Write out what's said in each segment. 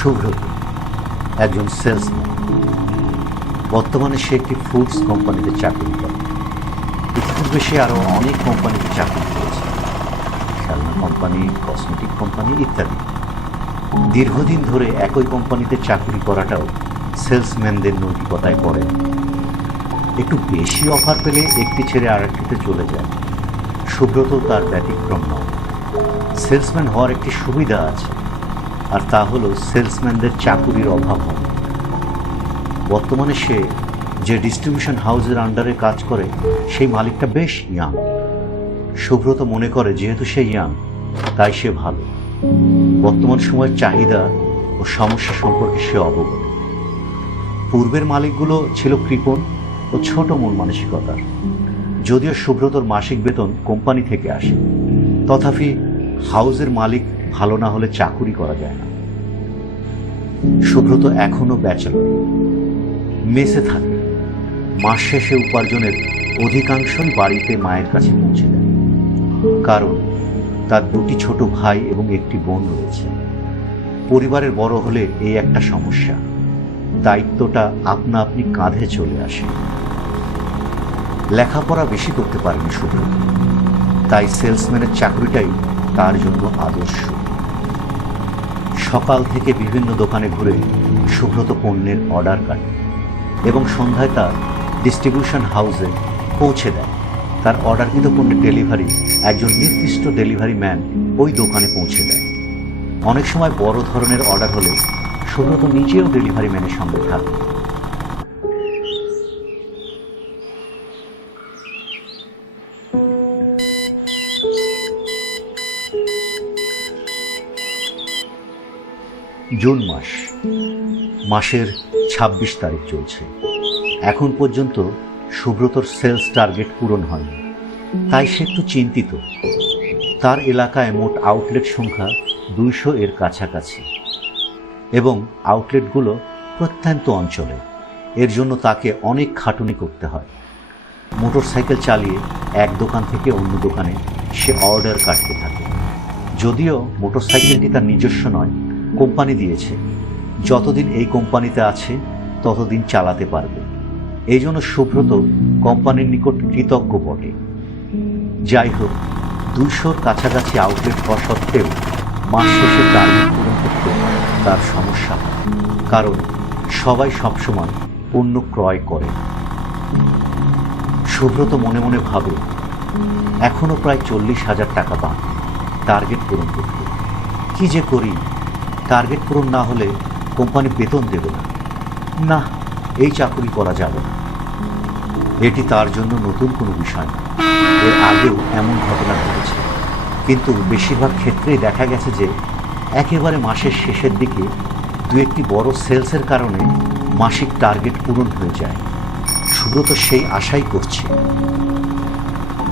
সুব্রত একজন সেলসম্যান। বর্তমানে সে একটি ফুডস কোম্পানিতে চাকরি করে। ইতিপূর্বে সে আরও অনেক কোম্পানিতে চাকরি করেছে, খেলনা কোম্পানি, কসমেটিক কোম্পানি ইত্যাদি। দীর্ঘদিন ধরে একই কোম্পানিতে চাকরি করাটাও সেলসম্যানদের নৈতিকতায় পড়ে। একটু বেশি অফার পেলে একটি ছেড়ে আরেকটিতে চলে যায়। সুব্রত তার ব্যতিক্রম নয়। সেলসম্যান হওয়ার একটি সুবিধা আছে, আর তা হলো সেলসম্যানদের চাকুরির অভাব হবে। বর্তমানে সে যে ডিস্ট্রিবিউশন হাউসের আন্ডারে কাজ করে সেই মালিকটা বেশ ইয়াং। সুব্রত মনে করে যেহেতু সে ইয়াং তাই সে ভালো। বর্তমান সময়ের চাহিদা ও সমস্যা সম্পর্কে সে অবগত। পূর্বের মালিকগুলো ছিল কৃপণ ও ছোট মন মানসিকতার। যদিও সুব্রতর মাসিক বেতন কোম্পানি থেকে আসে, তথাপি হাউসের মালিক ভালো না হলে চাকুরি করা যায় না। সুব্রত এখনো ব্যাচেলর, মেসে থাকে। মাস শেষে উপার্জনের অধিকাংশই বাড়িতে মায়ের কাছে পৌঁছে দেয়, কারণ তার দুটি ছোট ভাই এবং একটি বোন রয়েছে। পরিবারের বড় হলে এই একটা সমস্যা, দায়িত্বটা আপনা আপনি কাঁধে চলে আসে। লেখাপড়া বেশি করতে পারেনি সুব্রত, তাই সেলসম্যানের চাকরিটাই তার জন্য আদর্শ। সকাল থেকে বিভিন্ন দোকানে ঘুরে সুব্রত পণ্যের অর্ডার কাটে এবং সন্ধ্যায় তার ডিস্ট্রিবিউশন হাউসে পৌঁছে দেয়। তার অর্ডারকৃত পণ্যের ডেলিভারি একজন নির্দিষ্ট ডেলিভারি ম্যান ওই দোকানে পৌঁছে দেয়। অনেক সময় বড় ধরনের অর্ডার হলে সুব্রত নিজেও ডেলিভারি ম্যানের সঙ্গে থাকে। জুন মাসের ২৬ তারিখ চলছে। এখন পর্যন্ত সুব্রতর সেলস টার্গেট পূরণ হয়নি, তাই সে একটু চিন্তিত। তার এলাকায় মোট আউটলেট সংখ্যা ২০০ এর কাছাকাছি এবং আউটলেটগুলো প্রত্যন্ত অঞ্চলে। এর জন্য তাকে অনেক খাটুনি করতে হয়। মোটরসাইকেল চালিয়ে এক দোকান থেকে অন্য দোকানে সে অর্ডার কাটতে থাকে। যদিও মোটরসাইকেলটি তার নিজস্ব নয়, কোম্পানি দিয়েছে। যতদিন এই কোম্পানিতে আছে ততদিন চালাতে পারবে। এই জন্য সুব্রত কোম্পানির নিকট কৃতজ্ঞ বটে। যাই হোক, ২০০-র কাছাকাছি আউটলেট হওয়া সত্ত্বেও মাস শেষে টার্গেট পূরণ করতে তার সমস্যা হয়, কারণ সবাই সবসময় পণ্য ক্রয় করে। সুব্রত মনে মনে ভাবে এখনো প্রায় ৪০,০০০ টাকা বাকি টার্গেট পূরণ করতে। কি যে করি, টার্গেট পূরণ না হলে কোম্পানি বেতন দেবে না। না, এই চাকরি করা যাবে না। এটি তার জন্য নতুন কোনো বিষয় না। এর আগেও এমন ঘটনা ঘটেছে, কিন্তু বেশিরভাগ ক্ষেত্রেই দেখা গেছে যে একেবারে মাসের শেষের দিকে দু একটি বড় সেলসের কারণে মাসিক টার্গেট পূরণ হয়ে যায়। সুব্রত সেই আশাই করছে।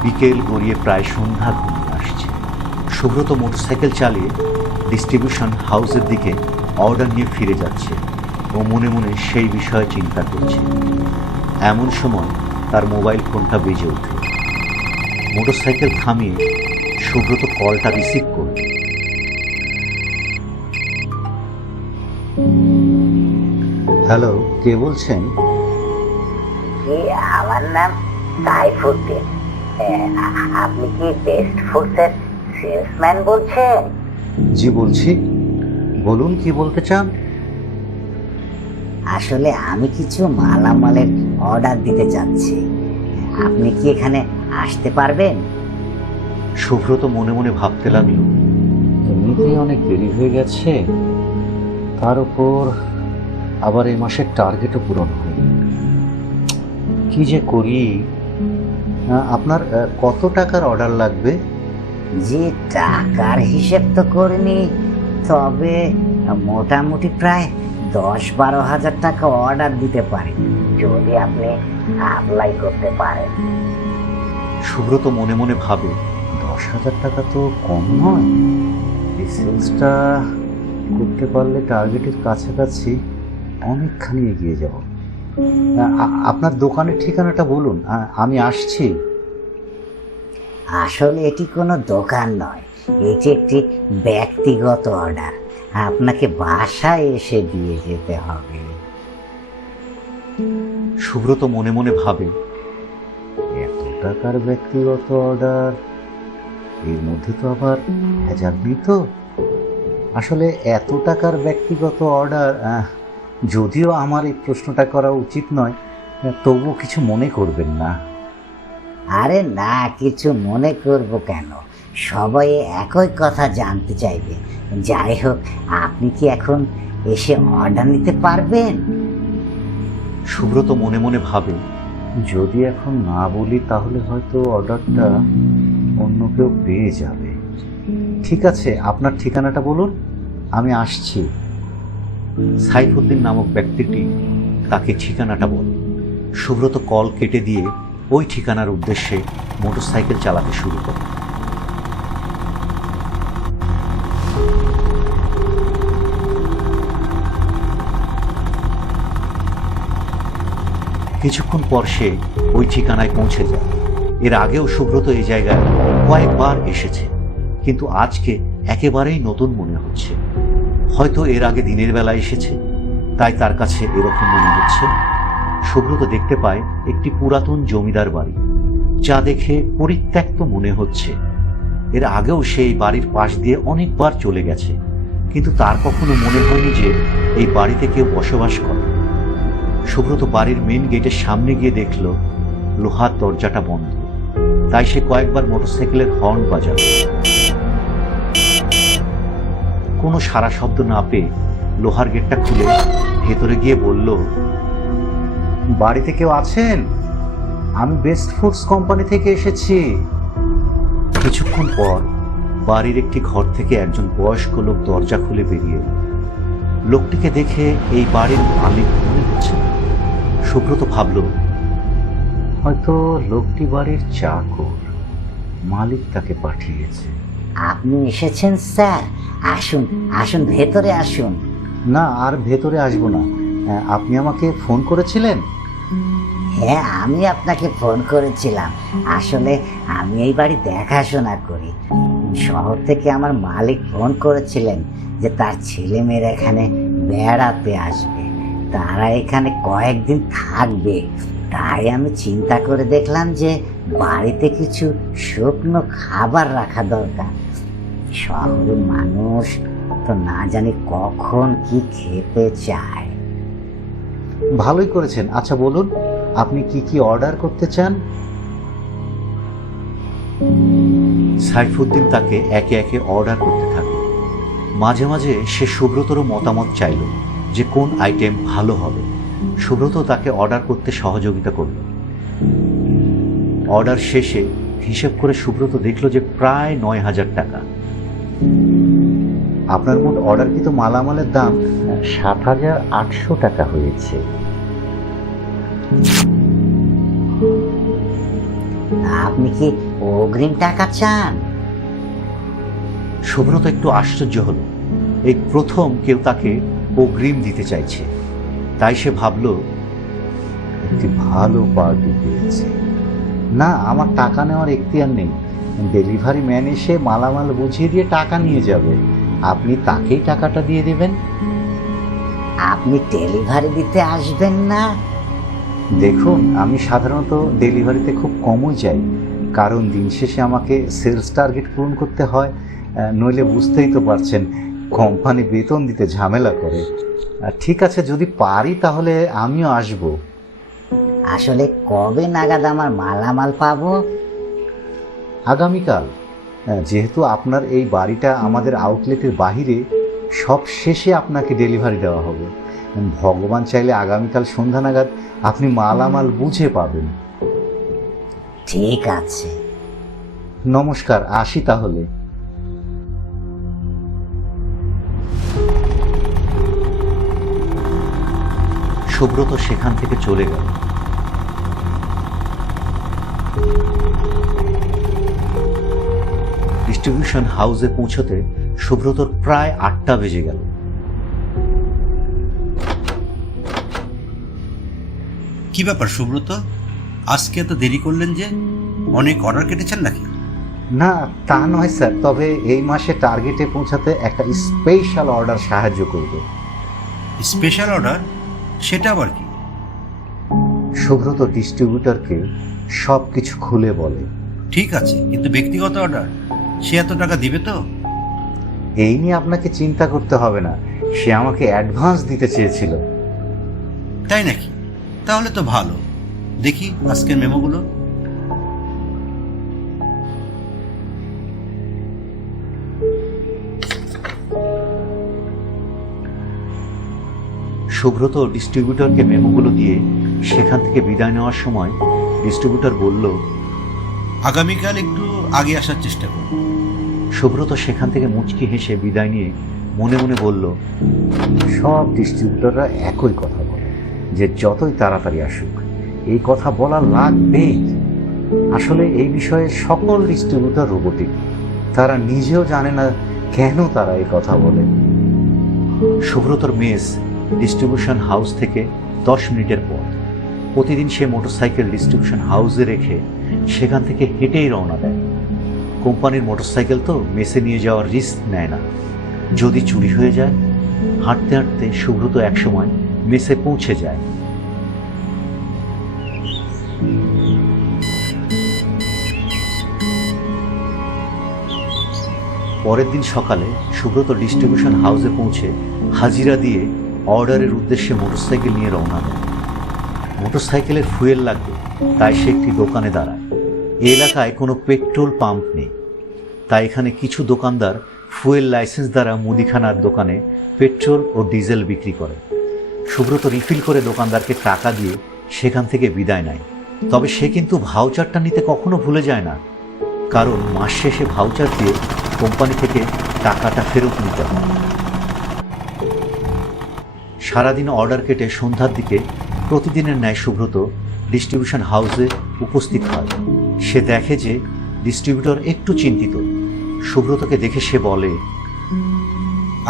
বিকেল গড়িয়ে প্রায় সন্ধ্যা ঘনিয়ে আসছে। সুব্রত মোটরসাইকেল চালিয়ে ডিস্ট্রিবিউশন হাউসের দিকে অর্ডার নিয়ে ফিরে যাচ্ছে ও মনে মনে সেই বিষয়ে চিন্তা করছে। এমন সময় তার মোবাইল ফোনটা বেজে ওঠে। মোটরসাইকেল থামিয়ে সুব্রত কলটা রিসিভ করল। হ্যালো, কে বলছেন? আমার নাম সাইফুদ্দিন। আপনি কি বেস্ট ফুডসের সেলসম্যান বলছেন? জি বলছি, বলুন কি বলতে চান। আসলে আমি কিছু মালামালের অর্ডার দিতে চাচ্ছি। আপনি কি এখানে আসতে পারবেন? সুব্রত মনে মনে ভাবতে লাগলো, এমনিতেই অনেক দেরি হয়ে গেছে, তার উপর আবার এই মাসের টার্গেটও পূরণ হয়নি। কি যে করি। আপনার কত টাকার অর্ডার লাগবে? যে টাকার হিসেব তো করিনি, তবে মোটামুটি প্রায় ১০-১২ হাজার টাকা অর্ডার দিতে পারি, যদি আপনি অ্যাপ্লাই করতে পারেন। সুব্রত মনে মনে ভাবে, ১০,০০০ টাকা তো কম নয়। এই সেলসটা করতে পারলে টার্গেটের কাছাকাছি অনেকখানি এগিয়ে যাব। আপনার দোকানের ঠিকানাটা বলুন, আমি আসছি। আসলে এটি কোনো দোকান নয়, এটি একটি ব্যক্তিগত অর্ডার। আপনাকে বাসায় এসে দিয়ে যেতে হবে। সুব্রত মনে মনে ভাবে, এত টাকার ব্যক্তিগত অর্ডার, এর মধ্যে তো আবার ভেজাল নেই তো? আসলে এত টাকার ব্যক্তিগত অর্ডার, যদিও আমার এই প্রশ্নটা করা উচিত নয়, তবুও কিছু মনে করবেন না। আরে না, কিছু মনে করব কেন? সবাই একই কথা জানতে চাইবে। যাই হোক, আপনি কি এখন এসে অর্ডার নিতে পারবেন? সুব্রত মনে মনে ভাবে, যদি এখন না বলি তাহলে হয়তো অর্ডারটা অন্য কেউ পেয়ে যাবে। ঠিক আছে, আপনার ঠিকানাটা বলুন, আমি আসছি। সাইফুদ্দিন নামক ব্যক্তিটি তাকে ঠিকানাটা বলে। সুব্রত কল কেটে দিয়ে ওই ঠিকানার উদ্দেশ্যে মোটরসাইকেল চালাতে শুরু করে। কিছুক্ষণ পর সে ওই ঠিকানায় পৌঁছে যায়। এর আগেও সুব্রত এই জায়গায় কয়েকবার এসেছে, কিন্তু আজকে একেবারেই নতুন মনে হচ্ছে। হয়তো এর আগে দিনের বেলা এসেছে, তাই তার কাছে এরকম মনে হচ্ছে। সুব্রত দেখতে পায় একটি পুরাতন জমিদার বাড়ি, যা দেখে পরিত্যক্ত মনে হচ্ছে। এর আগেও সেই বাড়ির পাশ দিয়ে অনেকবার চলে গেছে, কিন্তু তার কখনো মনে হয়নি যে এই বাড়িতে কেউ বসবাস করে। সুব্রত বাড়ির মেন গেটের সামনে গিয়ে দেখল লোহার দরজাটা বন্ধ, তাই সে কয়েকবার মোটরসাইকেলের হর্ন বাজাল। কোনো সারা শব্দ না পেয়ে লোহার গেটটা খুলে ভেতরে গিয়ে বলল, বাড়িতে কেউ আছেন? আমি বেস্ট ফুডস কোম্পানি থেকে এসেছি। কিছুক্ষণ পর বাড়ির একটি ঘর থেকে একজন বয়স্ক লোক দরজা খুলে বেরিয়ে এলো। লোকটিকে দেখে এই বাড়ির মালিক মনে হচ্ছে না। সুব্রত ভাবল, হয়তো লোকটি বাড়ির চাকর, মালিক তাকে পাঠিয়েছে। আপনি এসেছেন স্যার, আসুন আসুন, ভেতরে আসুন। না, আর ভেতরে আসবো না। আপনি আমাকে ফোন করেছিলেন? হ্যাঁ, আমি আপনাকে ফোন করেছিলাম। আসলে আমি এই বাড়ি দেখাশোনা করি। শহর থেকে আমার মালিক ফোন করেছিলেন যে তার ছেলে মেয়েরা এখানে বেড়াতে আসবে, তারা এখানে কয়েকদিন থাকবে। তাই আমি চিন্তা করে দেখলাম যে বাড়িতে কিছু শুকনো খাবার রাখা দরকার। শহরের মানুষ তো না জানি কখন কি খেতে চায়। ভালোই করেছেন। আচ্ছা বলুন, আপনি কি কি অর্ডার করতে চান? সাইফুদ্দিন তাকে একে একে অর্ডার করতে থাকে। মাঝে মাঝে সে সুব্রতরও মতামত চাইল যে কোন আইটেম ভালো হবে। সুব্রত তাকে অর্ডার করতে সহযোগিতা করল। অর্ডার শেষে হিসেব করে সুব্রত দেখল যে প্রায় 9,000 টাকা। আপনার মোট অর্ডারকৃত মালামালের দাম 7,800 টাকা হয়েছে। আপনি কি অগ্রিম টাকা চান? সুব্রত একটু আশ্চর্য হলো, এই প্রথম কেউ তাকে অগ্রিম দিতে চাইছে। তাই সে ভাবল, একটি ভালো পার্টি পেয়েছে। না, আমার টাকা নেওয়ার এখতিয়ার নেই। ডেলিভারি ম্যান এসে মালামাল বুঝিয়ে দিয়ে টাকা নিয়ে যাবে, আপনি তাকেই টাকাটা দিয়ে দেবেন। আপনি ডেলিভারি দিতে আসবেন না? দেখুন, আমি সাধারণত ডেলিভারিতে খুব কমই যাই, কারণ দিন শেষে আমাকে সেলস টার্গেট পূরণ করতে হয়। নইলে বুঝতেই তো পারছেন, কোম্পানি বেতন দিতে ঝামেলা করে। ঠিক আছে, যদি পারি তাহলে আমিও আসব। আসলে কবে নাগাদ আমার মালামাল পাবো? আগামীকাল। যেহেতু আপনার এই বাড়িটা আমাদের আউটলেটের বাহিরে, সব শেষে আপনাকে ডেলিভারি দেওয়া হবে। ভগবান চাইলে আগামীকাল সন্ধ্যা নাগাদ আপনি মালামাল বুঝে পাবেন। ঠিক আছে। নমস্কার, আসি তাহলে। সুব্রত সেখান থেকে চলে গেল। ডিস্ট্রিবিউশন হাউসে পৌঁছতে সুব্রতর প্রায় 8টা বেজে গেল। কি ব্যাপার সুব্রত, আজকে এত দেরি করলেন যে? অনেক অর্ডার কেটেছেন নাকি? না, তা নয় স্যার, তবে এই মাসে টার্গেটে পৌঁছাতে একটা স্পেশাল অর্ডার সাহায্য করবে। Special order? সেটা আবার কি? সুব্রত ডিস্ট্রিবিউটরকে সব কিছু খুলে বলে। ঠিক আছে, কিন্তু ব্যক্তিগত অর্ডার, সে এত টাকা দিবে তো? এই নিয়ে আপনাকে চিন্তা করতে হবে না, সে আমাকে অ্যাডভান্স দিতে চেয়েছিল। তাই নাকি? তাহলে তো ভালো। দেখি আজকের মেমোগুলো। সুব্রত ডিস্ট্রিবিউটরকে মেমোগুলো দিয়ে সেখান থেকে বিদায় নেওয়ার সময় ডিস্ট্রিবিউটর বলল, আগামীকাল একটু আগে আসার চেষ্টা করব। সুব্রত সেখান থেকে মুচকি হেসে বিদায় নিয়ে মনে মনে বলল, সব ডিস্ট্রিবিউটররা একই কথা বলে যে যতই তাড়াতাড়ি আসুক, এই কথা বলা লাগবেই। আসলে এই বিষয়ে সকল ডিস্ট্রিবিউটর রোবটিক, তারা নিজেও জানে না কেন তারা এই কথা বলে। সুব্রতর মেস ডিস্ট্রিবিউশন হাউস থেকে 10 মিনিটের পথ। প্রতিদিন সে মোটরসাইকেল ডিস্ট্রিবিউশন হাউসে রেখে সেখান থেকে হেঁটেই রওনা দেয়। কোম্পানির মোটরসাইকেল তো মেসে নিয়ে যাওয়ার রিস্ক নেয় না, যদি চুরি হয়ে যায়। হাঁটতে হাঁটতে সুব্রত একসময় মেসে পৌঁছে যায়। পরের দিন সকালে সুব্রত ডিস্ট্রিবিউশন হাউসে পৌঁছে হাজিরা দিয়ে অর্ডারের উদ্দেশ্যে মোটরসাইকেল নিয়ে রওনা দেয়। মোটরসাইকেলের ফুয়েল লাগবে, তাই সে একটি দোকানে দাঁড়ায়। এই এলাকায় কোনো পেট্রোল পাম্প নেই, তাই এখানে কিছু দোকানদার ফুয়েল লাইসেন্স দ্বারা মুদিখানার দোকানে পেট্রোল ও ডিজেল বিক্রি করে। সুব্রত রিফিল করে দোকানদারকে টাকা দিয়ে সেখান থেকে বিদায় নেয়। তবে সে কিন্তু ভাউচারটা নিতে কখনো ভুলে যায় না, কারণ মাস শেষে ভাউচার দিয়ে কোম্পানি থেকে টাকাটা ফেরত নিতে হয়। সারাদিন অর্ডার কেটে সন্ধ্যার দিকে প্রতিদিনের ন্যায় সুব্রত ডিস্ট্রিবিউশন হাউসে উপস্থিত হয়। সে দেখে যে ডিস্ট্রিবিউটর একটু চিন্তিত। সুব্রতকে দেখে সে বলে,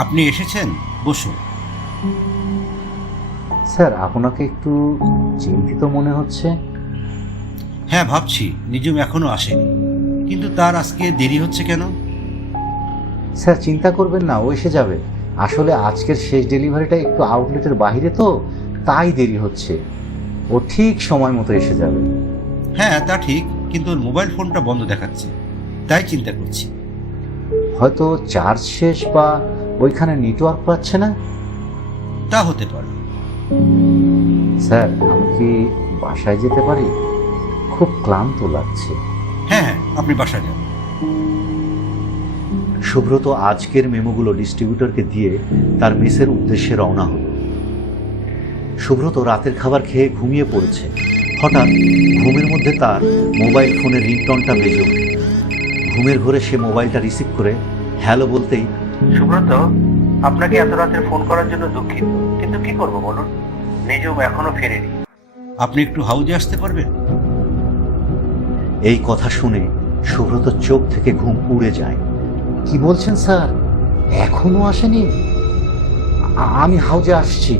আপনি এসেছেন, বসুন। স্যার, আপনাকে একটু চিন্তিত মনে হচ্ছে। হ্যাঁ, ভাবছি নিজুম এখনো আসেনি, কিন্তু তার আজকে দেরি হচ্ছে কেন? স্যার, চিন্তা করবেন না, ও এসে যাবে। আসলে আজকের শেষ ডেলিভারিটা একটু আউটলেটের বাইরে তো, তাই দেরি হচ্ছে। ও ঠিক সময় মতো এসে যাবে। হ্যাঁ, তা ঠিক, কিন্তু ওর মোবাইল ফোনটা বন্ধ দেখাচ্ছে, তাই চিন্তা করছি। হয়তো চার্জ শেষ বা ওইখানে নেটওয়ার্ক পাচ্ছে না। তা হতে পারে। স্যার, আমি কি বাসায় যেতে পারি? খুব ক্লান্ত লাগছে। হ্যাঁ হ্যাঁ, আপনি বাসায় যান। সুব্রত আজকের মেমোগুলো ডিস্ট্রিবিউটরকে দিয়ে তার মেসের উদ্দেশ্যে রওনা হল। সুব্রত রাতের খাবার খেয়ে ঘুমিয়ে পড়েছে। হঠাৎ ঘুমের মধ্যে তার মোবাইল ফোনের রিংটনটা বেজে ওঠে। ঘুমের ঘোরে সে মোবাইলটা রিসিভ করে হ্যালো বলতেই, সুব্রত, আপনাকে এত রাতে ফোন করার জন্য দুঃখিত, কিন্তু কি করব বলুন, নিজুম এখনো ফেরেনি। আপনি একটু হাউজে আসতে পারবেন? এই কথা শুনে সুব্রত চোখ থেকে ঘুম উড়ে যায়। কি বলছেন স্যার, এখনো আসেনি? আমি হাউজে আসছি।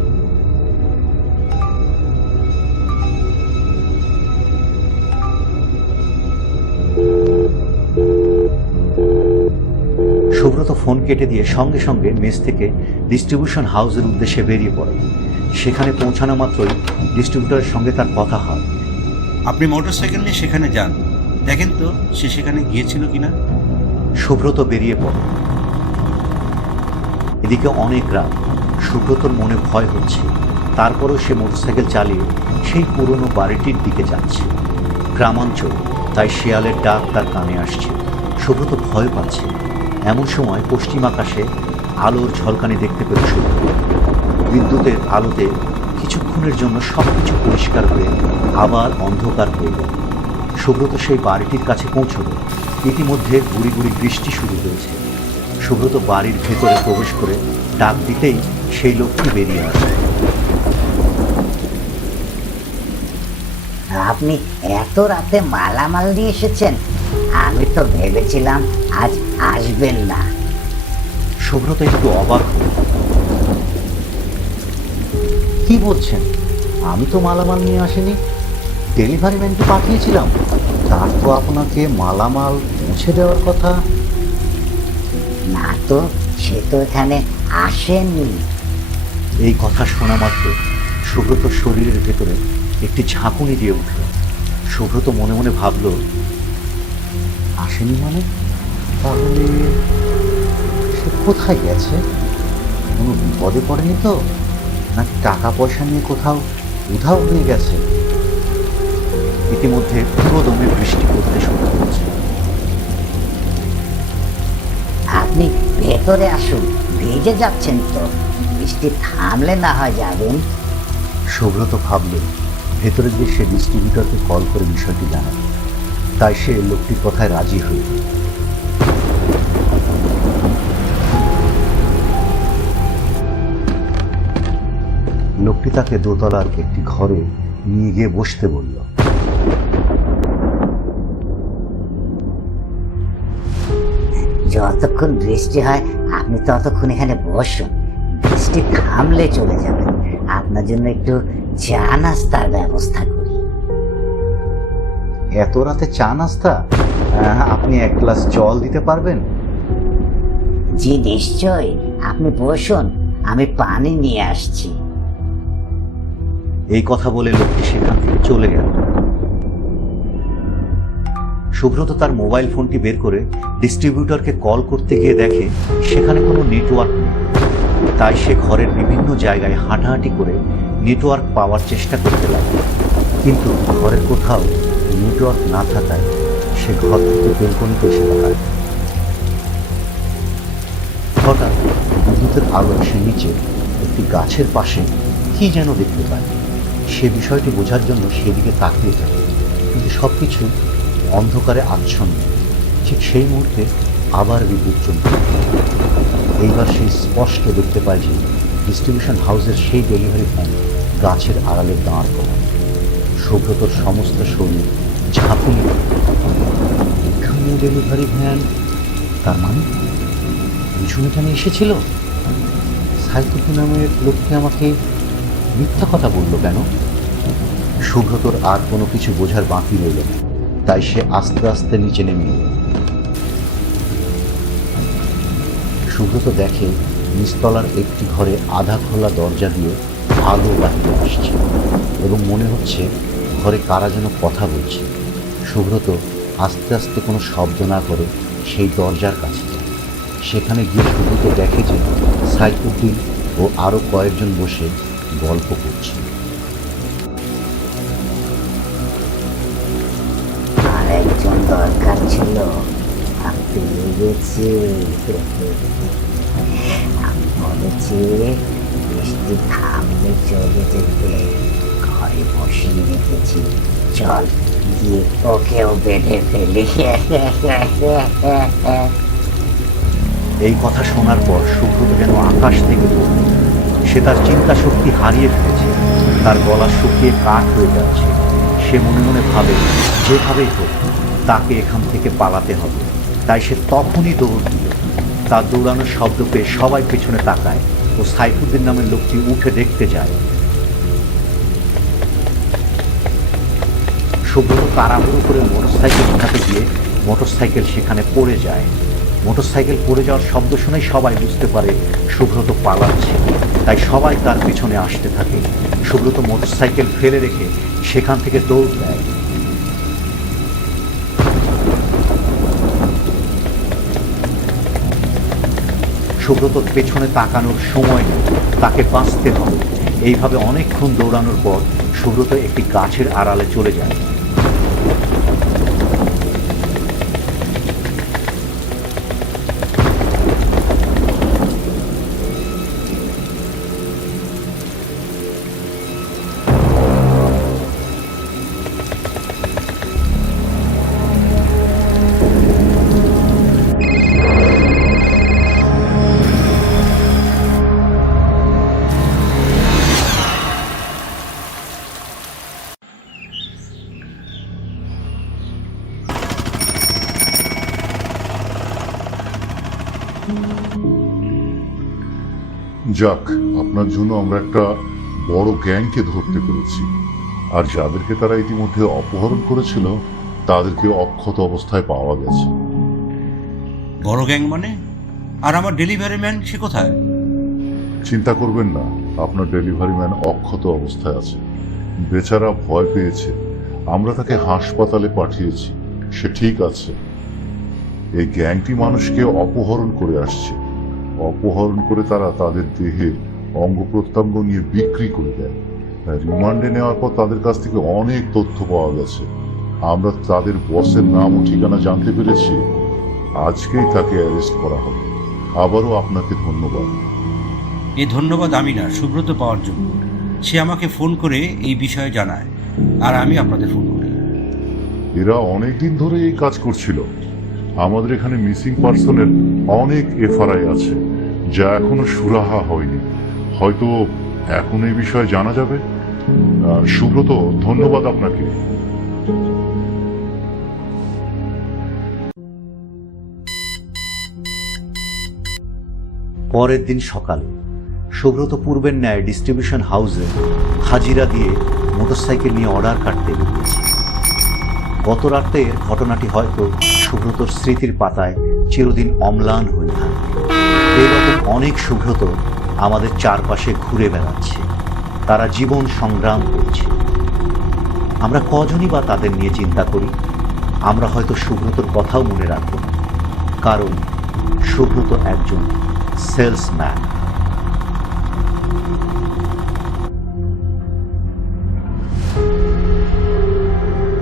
সুব্রত ফোন কেটে দিয়ে সঙ্গে সঙ্গে মেস থেকে ডিস্ট্রিবিউশন হাউসের উদ্দেশ্যে বেরিয়ে পড়ে। সেখানে পৌঁছানো মাত্রই ডিস্ট্রিবিউটরের সঙ্গে তার কথা হয়। আপনি মোটরসাইকেল নিয়ে সেখানে যান, দেখেন তো সে সেখানে গিয়েছিল কিনা। সুব্রত বেরিয়ে পড়ে। এদিকে অনেক রাত। সুব্রতর মনে ভয় হচ্ছে, তারপরও সে মোটরসাইকেল চালিয়ে সেই পুরনো বাড়িটির দিকে যাচ্ছে। গ্রামাঞ্চল, তাই শেয়ালের ডাক তার কানে আসছে। সুব্রত ভয় পাচ্ছে। এমন সময় পশ্চিম আকাশে আলোর ঝলকানি দেখতে পেল সুব্রত। বিদ্যুতের আলোতে কিছুক্ষণের জন্য সবকিছু পরিষ্কার হয়ে আবার অন্ধকার হয়ে গেল। সুব্রত সেই বাড়িটির কাছে পৌঁছল। ইতিমধ্যে গুড়ি গুড়ি বৃষ্টি শুরু হয়েছে। সুব্রত বাড়ির ভেতরে প্রবেশ করে ডাক দিতেই সেই লোকটি বেরিয়ে আসে। আপনি এত রাতে মালামাল নিয়ে এসেছেন? আমি তো ভেবেছিলাম আজ আসবেন না। সুব্রত একটু অবাক হল। কি বলছেন? আমি তো মালামাল নিয়ে আসিনি। ডেলিভারি ম্যানকে পাঠিয়েছিলাম, তার তো আপনাকে মালামাল পৌঁছে দেওয়ার কথা। না তো, সে তো এখানে আসেনি। এই কথা শোনা মাত্র সুব্রত শরীরের ভেতরে একটি ঝাঁকুনি দিয়ে উঠল। সুব্রত মনে মনে ভাবল, আসেনি মানে? তাহলে সে কোথায় গেছে? কোনো বিপদে পড়েনি তো, নাকি টাকা পয়সা নিয়ে কোথাও উধাও হয়ে গেছে? ইতিমধ্যে পুরো দমে বৃষ্টি পড়তে শুরু করেছে। আপনি ভেতরে আসুন, ভিজে যাচ্ছেন তো, বৃষ্টি থামলে না হয় যাবেন। সুব্রত ভাবল ভেতরে গিয়ে সে ডিস্ট্রিবিউটরকে কল করে বিষয়টি জানাবে। তাই সে লোকটির কথায় রাজি হয়ে গেল। লোকটি তাকে দোতলার একটি ঘরে নিয়ে গিয়ে বসতে বলল। যতক্ষণ বৃষ্টি হয় আপনি ততক্ষণ এখানে বসুন, বৃষ্টি থামলে চলে যাবেন। আপনার জন্য একটু চা নাস্তার ব্যবস্থা করি। এত রাতে চা নাস্তা? আপনি এক গ্লাস জল দিতে পারবেন? জি নিশ্চয়ই, আপনি বসুন, আমি পানি নিয়ে আসছি। এই কথা বলে লোকটি সেখান থেকে চলে গেল। সুব্রত তার মোবাইল ফোনটি বের করে ডিস্ট্রিবিউটরকে কল করতে গিয়ে দেখে সেখানে কোনো নেটওয়ার্ক নেই। তাই সে ঘরের বিভিন্ন জায়গায় হাঁটাহাঁটি করে নেটওয়ার্ক পাওয়ার চেষ্টা করতে লাগলো। কিন্তু ঘরের কোথাও নেটওয়ার্ক না থাকায় সে ঘর থেকে বেলকনিতে এসে দাঁড়ায়। হঠাৎ বিদ্যুতের আলো এসে নিচে একটি গাছের পাশে কি যেন দেখতে পায়। সে বিষয়টি বোঝার জন্য সেদিকে তাকিয়ে থাকে, কিন্তু সবকিছু অন্ধকারে আচ্ছন্ন। ঠিক সেই মুহূর্তে আবার বিদ্যুৎ চমকে ওঠে। এইবার সে স্পষ্ট দেখতে পায় যে ডিস্ট্রিবিউশন হাউসের সেই ডেলিভারি ভ্যান গাছের আড়ালে দাঁড় করা। সুব্রতর সমস্ত শরীর ঝাঁকুনি। এখানে ডেলিভারি ভ্যান, তার মানে মিঠুন এখানে এসেছিল? সাইকুদ্দিন নামের লোকটি আমাকে মিথ্যা কথা বলল কেন? সুব্রতর আর কোনো কিছু বোঝার বাকি রইল না, তাই সে আস্তে আস্তে নিচে নেমে এল। সুব্রত দেখে নিচতলার একটি ঘরে আধা খোলা দরজা দিয়ে আলো বাহিরে আসছে এবং মনে হচ্ছে ঘরে কারা যেন কথা বলছে। সুব্রত আস্তে আস্তে কোনো শব্দ না করে সেই দরজার কাছে যায়। সেখানে গিয়ে সুব্রত দেখে যে সাইকুদ্দিন ও আরও কয়েকজন বসে গল্প করছে। আরেকজন দরকার ছিল, আমি পেয়ে গেছি। আমি বলেছি বৃষ্টি থামলে চলে যেতে, ঘরে বসিয়ে রেখেছি। চল গিয়ে ওকেও বেঁধে ফেলি। এই কথা শোনার পর সুব্রত যেন আকাশ থেকে পড়ল। সে তার চিন্তা শক্তি হারিয়ে ফেলেছে, তার গলা শুকিয়ে কাঠ হয়ে যাচ্ছে। সে মনে মনে ভাবে যেভাবেই হোক তাকে এখান থেকে পালাতে হবে। তাই সে তখনই দৌড় দিল। তার দৌড়ানোর শব্দ পেয়ে সবাই পেছনে তাকায় ও সাইফুদ্দিন নামের লোকটি উঠে দেখতে যায়। সুব্রত তাড়াহুড়ো করে মোটরসাইকেল উঠাতে গিয়ে মোটরসাইকেল সেখানে পড়ে যায়। মোটরসাইকেল পড়ে যাওয়ার শব্দ শুনেই সবাই বুঝতে পারে সুব্রত পালাচ্ছে, তাই সবাই তার পিছনে আসতে থাকে। সুব্রত মোটরসাইকেল ফেলে রেখে সেখান থেকে দৌড় দেয়। সুব্রতর পেছনে তাকানোর সময় নেই, তাকে বাঁচতে হবে। এইভাবে অনেকক্ষণ দৌড়ানোর পর সুব্রত একটি গাছের আড়ালে চলে যায়। যাক, আপনার জন্য আমরা একটা বড় গ্যাংকে ধরতে পেরেছি, আর যাদেরকে তারা ইতিমধ্যে অপহরণ করেছিল তাদেরকে অক্ষত অবস্থায় পাওয়া গেছে। বড় গ্যাং মানে? আর আমার ডেলিভারি ম্যান সে কোথায়? চিন্তা করবেন না, আপনার ডেলিভারি ম্যান অক্ষত অবস্থায় আছে। বেচারা ভয় পেয়েছে, আমরা তাকে হাসপাতালে পাঠিয়েছি, সে ঠিক আছে। এই গ্যাংটি মানুষকে অপহরণ করে আসছে। অপহরণ করে তারা তাদের দেহের অঙ্গ প্রত্যঙ্গ নিয়ে বিক্রি করে দেয়। রিমান্ডে নেওয়ার পর তাদের কাছ থেকে অনেক তথ্য পাওয়া গেছে। আমরা তাদের বসের নাম ও ঠিকানা জানতে পেরেছি। আজকেই তাকে অ্যারেস্ট করা হবে। আবারও আপনাকে ধন্যবাদ। এ ধন্যবাদ আমি না, সুব্রত পাওয়ার জন্য। সে আমাকে ফোন করে এই বিষয়ে জানায়, আর আমি আপনাদের ফোন করি। এরা অনেকদিন ধরে এই কাজ করছিল। আমাদের এখানে মিসিং পার্সনের অনেক এফআরআই আছে, যা এখনো সুরাহা হয়নি। হয়তো এখন এই বিষয়ে জানা যাবে। সুব্রত, ধন্যবাদ আপনাকে। পরের দিন সকালে সুব্রত পূর্বের ন্যায় ডিস্ট্রিবিউশন হাউসে হাজিরা দিয়ে মোটরসাইকেল নিয়ে অর্ডার কাটতে বেরিয়েছে। গত রাতের ঘটনাটি হয়তো সুব্রতর স্মৃতির পাতায় চিরদিন অম্লান হয়ে থাকবে। এইরকম অনেক সুব্রত আমাদের চারপাশে ঘুরে বেড়াচ্ছে। তারা জীবন সংগ্রাম করছে। আমরা কজনই বা তাদের নিয়ে চিন্তা করি? আমরা হয়তো সুব্রতর কথাও মনে রাখব না, কারণ সুব্রত একজন সেলসম্যান।